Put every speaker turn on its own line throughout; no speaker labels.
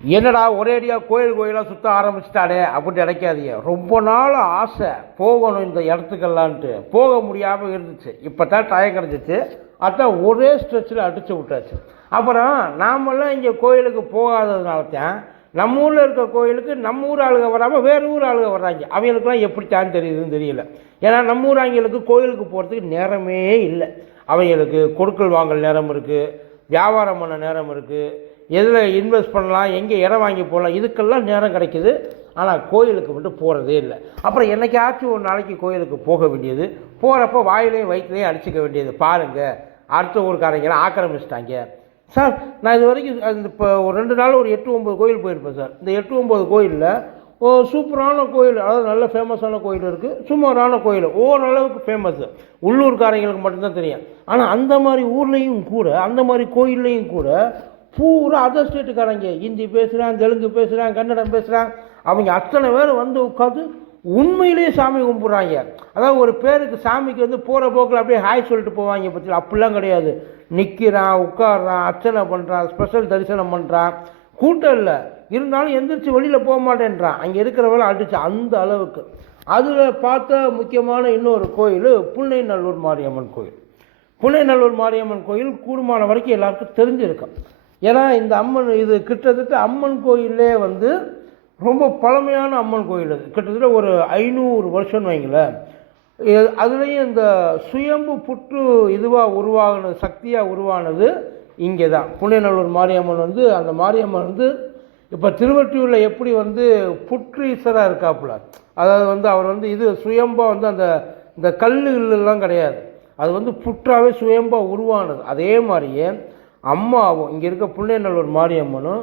என்னடா ஒரேடியாக கோயில் கோயிலாக சுற்ற ஆரம்பிச்சிட்டாடே அப்படின்னு நினைக்காதீங்க. ரொம்ப நாள் ஆசை போகணும் இந்த இடத்துக்கெல்லான்ட்டு. போக முடியாமல் இருந்துச்சு. இப்போ தான் டயம் கிடச்சிச்சு. அதான் ஒரே ஸ்ட்ரெச்சில் அடித்து விட்டாச்சு. அப்புறம் நாமெல்லாம் இங்கே கோயிலுக்கு போகாததுனால தான் நம்ம ஊரில் இருக்க கோயிலுக்கு நம்ம ஊர் ஆளுங்க வராமல் வேறு ஊர் ஆளுங்க வர்றாங்க. அவங்களுக்குலாம் எப்படி தான் தெரியுதுன்னு தெரியல. ஏன்னா நம்ம ஊர் ஆங்கிலுக்கு கோயிலுக்கு போகிறதுக்கு நேரமே இல்லை. அவங்களுக்கு கொடுக்கல் வாங்கல் நேரம் இருக்குது வியாபாரம் பண்ண நேரம் இருக்குது எதில் இன்வெஸ்ட் பண்ணலாம் எங்கே இடம் வாங்கி போகலாம் இதுக்கெல்லாம் நேரம் கிடைக்கிது. ஆனால் கோயிலுக்கு மட்டும் போகிறதே இல்லை. அப்புறம் என்றைக்காச்சும் ஒரு நாளைக்கு கோயிலுக்கு போக வேண்டியது. போகிறப்ப வாயிலையும் வயிற்றுலையும் அடிச்சுக்க வேண்டியது. பாருங்கள் அடுத்த ஊருக்காரங்களாம் ஆக்கிரமிச்சிட்டாங்க. சார் நான் இது வரைக்கும் அந்த இப்போ ஒரு ரெண்டு நாள் ஒரு எட்டு ஒம்பது கோயில் போயிருப்பேன் சார். இந்த எட்டு ஒம்பது கோயிலில் ஓ சூப்பரான கோயில். அதாவது நல்ல ஃபேமஸான கோயில் இருக்குது சுமாரான கோயில். ஓரளவுக்கு ஃபேமஸ்ஸு உள்ளூர்காரங்களுக்கு மட்டும்தான் தெரியும். ஆனால் அந்த மாதிரி ஊர்லேயும் கூட அந்த மாதிரி கோயில்லையும் கூட பூரா அதர் ஸ்டேட்டுக்காரங்க ஹிந்தி பேசுகிறான் தெலுங்கு பேசுகிறான் கன்னடம் பேசுகிறான் அவங்க அத்தனை பேர் வந்து உட்காந்து உண்மையிலேயே சாமி கும்பிட்றாங்க. அதாவது ஒரு பேருக்கு சாமிக்கு வந்து போகிற போக்கில் அப்படியே ஹாய் சொல்லிட்டு போவாங்க பற்றி அப்படிலாம் கிடையாது. நிற்கிறான் உட்காடுறான் அர்ச்சனை பண்ணுறான் ஸ்பெஷல் தரிசனம் பண்ணுறான் கூட்டம் இல்லை. இருந்தாலும் எந்திரிச்சு வெளியில் போக மாட்டேன்றான். அங்கே இருக்கிறவெல்லாம் அடிச்சு அந்த அளவுக்கு. அதில் பார்த்த முக்கியமான இன்னொரு கோயில் புன்னைநல்லூர் மாரியம்மன் கோயில். புன்னைநல்லூர் மாரியம்மன் கோயில் கூடுமான வரைக்கும் எல்லாருக்கும் தெரிஞ்சிருக்கும். ஏன்னா இந்த அம்மன் இது கிட்டத்தட்ட அம்மன் கோயிலே வந்து ரொம்ப பழமையான அம்மன் கோயில் அது. கிட்டத்தட்ட ஒரு ஐநூறு வருஷம்னு வைங்களேன். அதுலேயும் இந்த சுயம்பு புற்று இதுவாக உருவாகினது சக்தியாக உருவானது இங்கே தான் புண்ணியநல்லூர் மாரியம்மன் வந்து அந்த மாரியம்மன் வந்து இப்போ திருவற்றியூரில் எப்படி வந்து புற்று ஈஸ்வராக இருக்காப்புல. அதாவது வந்து அவர் வந்து இது சுயம்பாக வந்து அந்த இந்த கல் எல்லாம் கிடையாது. அது வந்து புற்றாவே சுயம்பாக உருவானது. அதே மாதிரியே அம்மாவும் இங்கே இருக்க புண்ணியநல்லூர் மாரியம்மனும்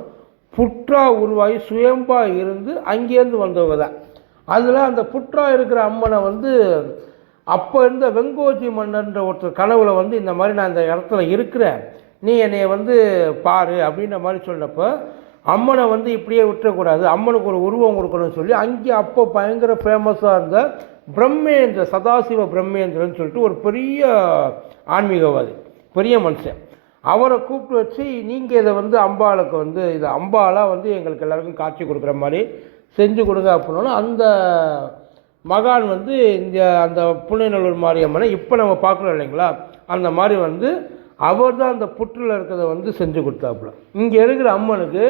புற்றா உருவாகி சுயம்பாக இருந்து அங்கேருந்து வந்தவங்க தான். அதில் அந்த புற்றா இருக்கிற அம்மனை வந்து அப்போ இருந்த வெங்கோஜி மன்னன்ற ஒருத்தர் கனவுல வந்து இந்த மாதிரி நான் இந்த இடத்துல இருக்கிறேன் நீ என்னை வந்து பாரு அப்படின்ற மாதிரி சொன்னப்போ அம்மனை வந்து இப்படியே விட்டுறக்கூடாது அம்மனுக்கு ஒரு உருவம் கொடுக்கணும்னு சொல்லி அங்கே அப்போ பயங்கர ஃபேமஸாக இருந்த பிரம்மேந்திர சதாசிவ பிரம்மேந்திரன் சொல்லிட்டு ஒரு பெரிய ஆன்மீகவாதி பெரிய மனுஷன். அவரை கூப்பிட்டு வச்சு நீங்கள் இதை வந்து அம்பாளுக்கு வந்து இது அம்பாலாக வந்து எங்களுக்கு எல்லாருக்கும் காட்சி கொடுக்குற மாதிரி செஞ்சு கொடுங்க அப்படின்னா அந்த மகான் வந்து இந்த அந்த புண்ணியநல்லூர் மாரியம்மனை இப்போ நம்ம பார்க்குறோம் இல்லைங்களா? அந்த மாதிரி வந்து அவர் தான் அந்த புற்றில் இருக்கிறத வந்து செஞ்சு கொடுத்தாப்புல. இங்கே இருக்கிற அம்மனுக்கு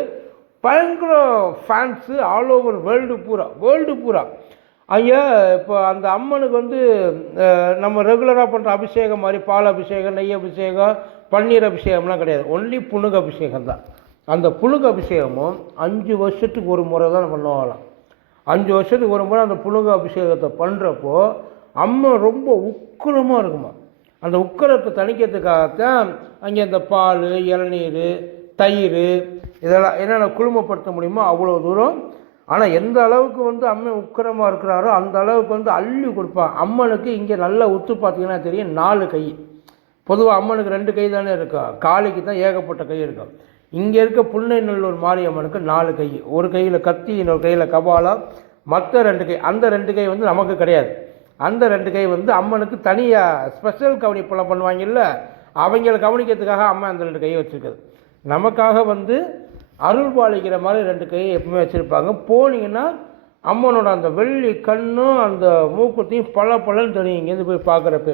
பயங்கர ஃபேன்ஸு ஆல் ஓவர் வேர்ல்டு பூரா வேர்ல்டு பூரா. ஐயா இப்போ அந்த அம்மனுக்கு வந்து நம்ம ரெகுலராக பண்ணுற அபிஷேகம் மாதிரி பால் அபிஷேகம் நெய் அபிஷேகம் பன்னீர் அபிஷேகம்லாம் கிடையாது. ஒன்லி புனுக அபிஷேகம் தான். அந்த புனுக அபிஷேகமும் அஞ்சு வருஷத்துக்கு ஒரு முறை தான் பண்ணுவாங்களாம். அஞ்சு வருஷத்துக்கு ஒரு முறை அந்த புனுக அபிஷேகத்தை பண்ணுறப்போ அம்மன் ரொம்ப உக்கிரமாக இருக்குமா. அந்த உக்கிரத்தை தணிக்கிறதுக்காகத்தான் அங்கே அந்த பால் இளநீர் தயிர் இதெல்லாம் என்னென்ன குழுமப்படுத்த முடியுமோ அவ்வளோ தூரம். ஆனால் எந்த அளவுக்கு வந்து அம்மன் உக்கிரமாக இருக்கிறாரோ அந்த அளவுக்கு வந்து அள்ளி கொடுப்பான். அம்மனுக்கு இங்கே நல்லா உத்து பார்த்தீங்கன்னா தெரியும் நாலு கை. பொதுவாக அம்மனுக்கு ரெண்டு கை தானே இருக்கும் காளிக்கு தான் ஏகப்பட்ட கை இருக்கும் இங்கே இருக்க புன்னைநல்லூர் மாரியம்மனுக்கு நாலு கை. ஒரு கையில் கத்தி இன்னொரு கையில் கபாலம் மற்ற ரெண்டு கை அந்த ரெண்டு கை வந்து நமக்கு கிடையாது. அந்த ரெண்டு கை வந்து அம்மனுக்கு தனியாக ஸ்பெஷல் கவனிப்பெல்லாம் பண்ணுவாங்கல்ல? அவங்கள கவனிக்கிறதுக்காக அம்மா அந்த ரெண்டு கையை வச்சுருக்குது. நமக்காக வந்து அருள் பாலிக்கிற மாதிரி ரெண்டு கையை எப்பவுமே வச்சுருப்பாங்க. போனீங்கன்னா அம்மனோட அந்த வெள்ளி கண்ணும் அந்த மூக்குத்தையும் பல பலன்னு தெரியும். இங்கேருந்து போய் பார்க்குறப்ப.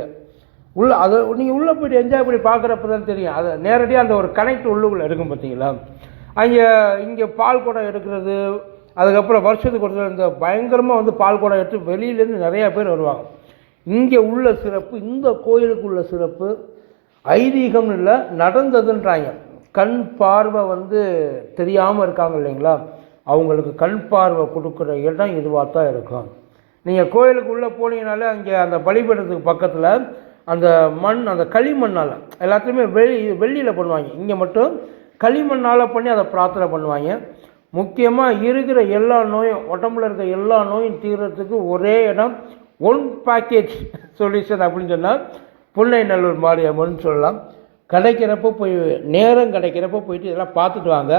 உள்ள அதை நீங்கள் உள்ளே போயிட்டு என்ஜாய் பண்ணி பார்க்குறப்ப தான் தெரியும். அது நேரடியாக அந்த ஒரு கனெக்ட் உள்ளுக்குள்ளே இருக்கும் பார்த்தீங்களா அங்கே இங்கே பால் குடம் எடுக்கிறது அதுக்கப்புறம் வருஷத்துக்கு ஒரு தடவை இந்த பயங்கரமாக வந்து பால் குடம் எடுத்து வெளியிலேருந்து நிறையா பேர் வருவாங்க. இங்கே உள்ள சிறப்பு இந்த கோயிலுக்கு உள்ள சிறப்பு ஐதீகம்னு இல்லை நடந்ததுன்றாங்க. கண் பார்வை வந்து தெரியாமல் இருக்காங்க இல்லைங்களா? அவங்களுக்கு கண் பார்வை கொடுக்குற இடம் இதுவாக தான் இருக்கும். நீங்கள் கோயிலுக்கு உள்ளே போனீங்கனாலே அங்கே அந்த பலிபீடத்துக்கு பக்கத்தில் அந்த மண் அந்த களிமண்ணால். எல்லாத்துலேயுமே வெளி வெள்ளியில் பண்ணுவாங்க. இங்கே மட்டும் களிமண்ணால் பண்ணி அதை பிரார்த்தனை பண்ணுவாங்க. முக்கியமாக இருக்கிற எல்லா நோயும் உடம்புல இருக்க எல்லா நோயும் தீர்றதுக்கு ஒரே இடம் ஒன் பேக்கேஜ் சொல்யூஷன் அப்படின்னு சொன்னால் புன்னைநல்லூர் மாரியம்மன் சொல்லலாம். கிடைக்கிறப்போ போய் நேரம் கிடைக்கிறப்போ போயிட்டு இதெல்லாம் பார்த்துட்டு வாங்க.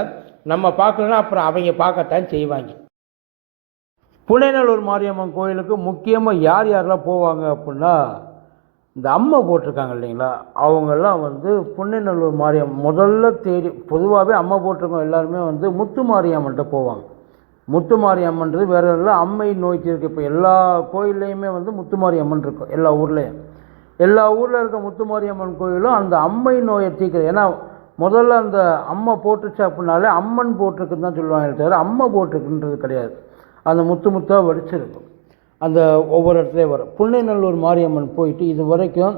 நம்ம பார்க்கலன்னா அப்புறம் அவங்க பார்க்கத்தான் செய்வாங்க. புனைநல்லூர் மாரியம்மன் கோயிலுக்கு முக்கியமாக யார் யாரெல்லாம் போவாங்க அப்படின்னா இந்த அம்மை போட்டிருக்காங்க இல்லைங்களா? அவங்கெல்லாம் வந்து புண்ணியநல்லூர் மாரியம் முதல்ல தேடி பொதுவாகவே அம்மை போட்டிருக்கோம் எல்லாருமே வந்து முத்து மாரியம்மன்ட்ட போவாங்க. முத்து மாரியம்மன்றது வேற இல்லை அம்மை நோய் தீர்க்கு இப்போ எல்லா கோயில்லையுமே வந்து முத்து மாரியம்மன் இருக்கும் எல்லா ஊர்லேயும். எல்லா ஊரில் இருக்க முத்து மாரியம்மன் கோயிலும் அந்த அம்மை நோயை தீர்க்குது. ஏன்னா முதல்ல அந்த அம்மை போட்டுச்சு அப்படின்னாலே அம்மன் போட்டிருக்குன்னு தான் சொல்லுவாங்க தவிர அம்மை போட்டிருக்குன்றது கிடையாது. அந்த முத்து முத்தாக வடிச்சிருக்கும். அந்த ஒவ்வொரு இடத்துலையும் வரும். புன்னைநல்லூர் மாரியம்மன் போயிட்டு இது வரைக்கும்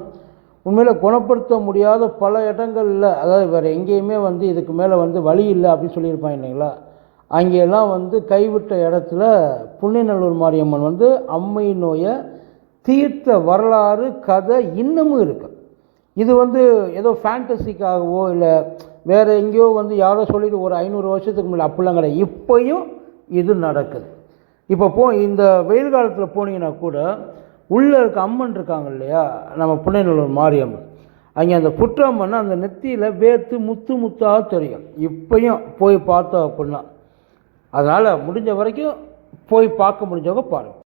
உண்மையில் குணப்படுத்த முடியாத பல இடங்கள்ல அதாவது வேறு எங்கேயுமே வந்து இதுக்கு மேலே வந்து வழி இல்லை அப்படின்னு சொல்லியிருப்பாங்க இல்லைங்களா? அங்கெல்லாம் வந்து கைவிட்ட இடத்துல புன்னைநல்லூர் மாரியம்மன் வந்து அம்மை நோயை தீர்த்த வரலாறு கதை இன்னமும் இருக்கு. இது வந்து ஏதோ ஃபேண்டசிக்காகவோ இல்லை வேறு எங்கேயோ வந்து யாரோ சொல்லிட்டு ஒரு ஐநூறு வருஷத்துக்கு முன்னாடி அப்படிலாம் கிடையாது. இப்போயும் இது நடக்குது. இப்போ போ இந்த வெயில் காலத்தில் போனீங்கன்னா கூட உள்ளே இருக்க அம்மன் இருக்காங்க இல்லையா? நம்ம புன்னைநல்லூர் மாரியம்மன். அங்கே அந்த புற்றம்மன் அந்த நெத்தியில் வேர்த்து முத்து முத்தாக தெரியும். இப்போயும் போய் பார்த்தோம் அப்படின்னா. அதனால் முடிஞ்ச வரைக்கும் போய் பார்க்க முடிஞ்சவங்க பாருங்கள்